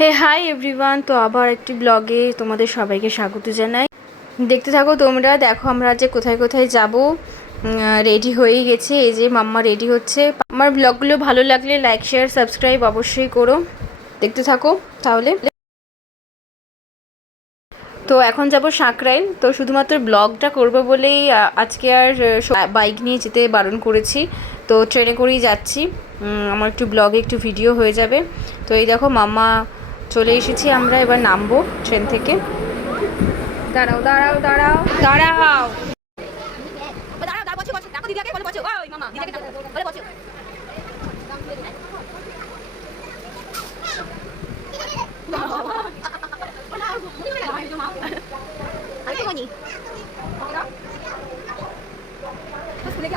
হে hi everyone, তো আবার একটি ব্লগে তোমাদের সবাইকে স্বাগত জানাই। দেখতে থাকো তোমরা। দেখো আমরা যে কোথায় কোথায় যাব। রেডি হয়ে গেছে, এই যে মাম্মা রেডি হচ্ছে। আমার ব্লগগুলো ভালো লাগলে লাইক শেয়ার সাবস্ক্রাইব অবশ্যই করো। দেখতে থাকো তাহলে। তো এখন যাব সাঁকরাইল। তো শুধুমাত্র ব্লগটা করব বলেই আজকে আর বাইক নিয়ে যেতে বারণ করেছি। তো ট্রেনে করেই যাচ্ছি, আমার একটু ব্লগে একটু ভিডিও হয়ে যাবে। তো এই দেখো মাম্মা চলে এসেছি, আমরা এবার নামবো ট্রেন থেকে। দাঁড়াও দাঁড়াও দাঁড়াও দাঁড়াও।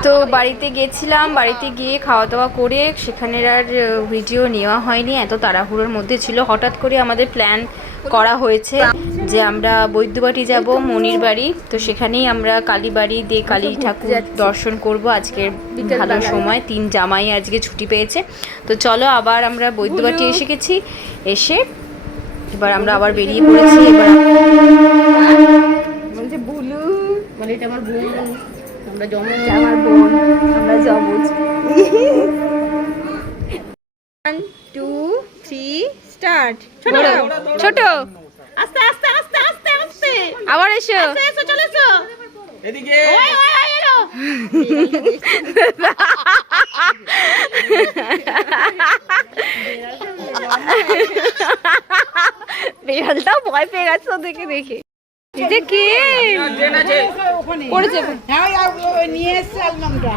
তো বাড়িতে গেছিলাম, বাড়িতে গিয়ে খাওয়া দাওয়া করে সেখানের আর ভিডিও নেওয়া হয়নি, এত তাড়াহুড়োর মধ্যে ছিল। হঠাৎ করে আমাদের প্ল্যান করা হয়েছে যে আমরা বৈদ্যবাটি যাব, মনির বাড়ি। তো সেখানেই আমরা কালীবাড়ি দিয়ে কালী ঠাকুর দর্শন করব। আজকের ভালো সময়, 3 জামাই আজকে ছুটি পেয়েছে। তো চলো, আবার আমরা বৈদ্যবাটি এসে গেছি। এসে এবার আমরা আবার বেরিয়ে পড়েছি। এবার বলছে বুলু, বলে এটা আমার বোন, আমরা জমজ, আমার বোন, আমরা জমজ। 1 2 3 স্টার্ট। ছোট ছোট, আস্তে আস্তে আস্তে আস্তে আস্তে, আবার এসো, এসো চলে এসো এদিকে। ওই ওই ওই এলো। বিড়ালটা ভয় পেয়ে গেছে ওদেরকে দেখে। যে কে পড়েছে? হ্যাঁ নিয়ে এসছে অ্যালবামটা,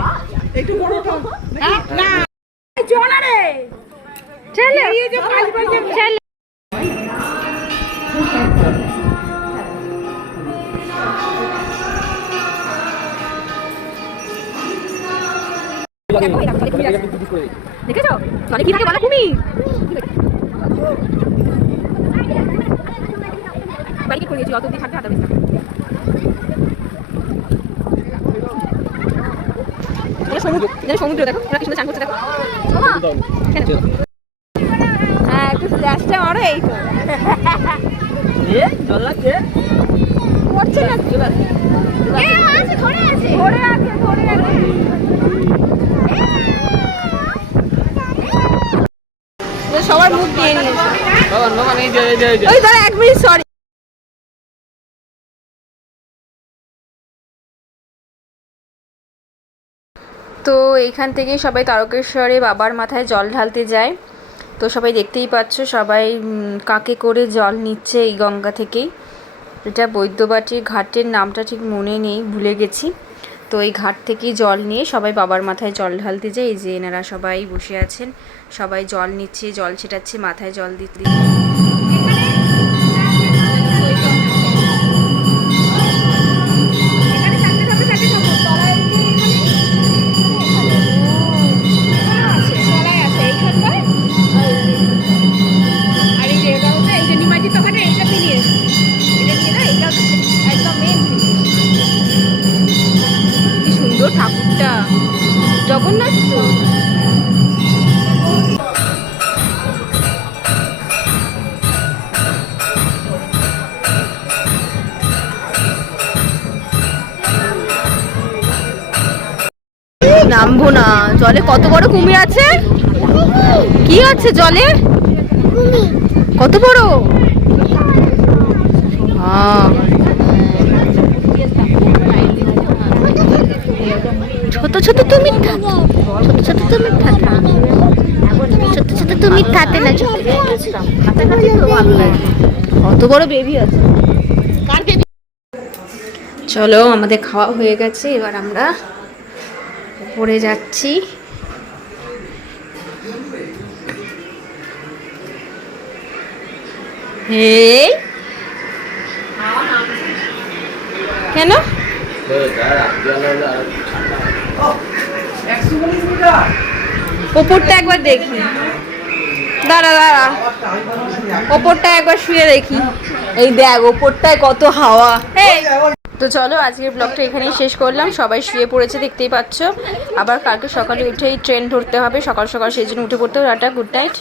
একটু বড়টা। না চলা রে চলে, এই যে 5 বছর চলে। দেখেছো চলে কি থাকে বলো তুমি? বাইকে করে গেছি, অত দিয়ে থাকতে হাঁটা বেশ না। সমুদ্র দেখো, ওরা কি সুন্দর চান করছে দেখো। হ্যাঁ একটু ফ্ল্যাশটা মারো। এই তো জল লাগছে, পড়ছে না, ধরে আছে ধরে আছে ধরে আছে। সবার মুখ দিয়ে নিয়েছে। ওই দাঁড়া 1 মিনিট, সরি। তো এইখান থেকে সবাই তারকেশ্বরে বাবার মাথায় জল ঢালতে যায়। তো সবাই দেখতেই পাচ্ছ, সবাই কাকে করে জল নিচ্ছে এই গঙ্গা থেকেই। এটা বৈদ্যবাটির ঘাটের নামটা ঠিক মনে নেই, ভুলে গেছি। তো এই ঘাট থেকেই জল নিয়ে সবাই বাবার মাথায় জল ঢালতে যায়। এই যে এনারা সবাই বসে আছেন, সবাই জল নিচ্ছে, জল ছেটাচ্ছে, মাথায় জল দিতে। ঠাকুরটা জগন্নাথ তো। নামবো না, জলে কত বড় কুমির আছে। কি আছে জলে? কত বড়? ছোট ছোট তুমি, ছোট ছোট তুমি, ছোট ছোট তুমি থাকে না। কত বড় বেবি আছে। চলো, আমাদের খাওয়া হয়ে গেছে, এবার আমরা উপরে যাচ্ছি। হেই কেন? ওপরটা একবার দেখি, দাঁড়া দাঁড়া, ওপরটা একবার শুয়ে দেখি। এই দেখ ওপরটায় কত হাওয়া। তো চলো, আজকের ব্লগটা এখানেই শেষ করলাম। সবাই শুয়ে পড়েছে দেখতেই পাচ্ছ। আবার কালকে সকালে উঠেই ট্রেন ধরতে হবে সকাল সকাল, সেই জন্য উঠে পড়তে হবে। Tata, good night.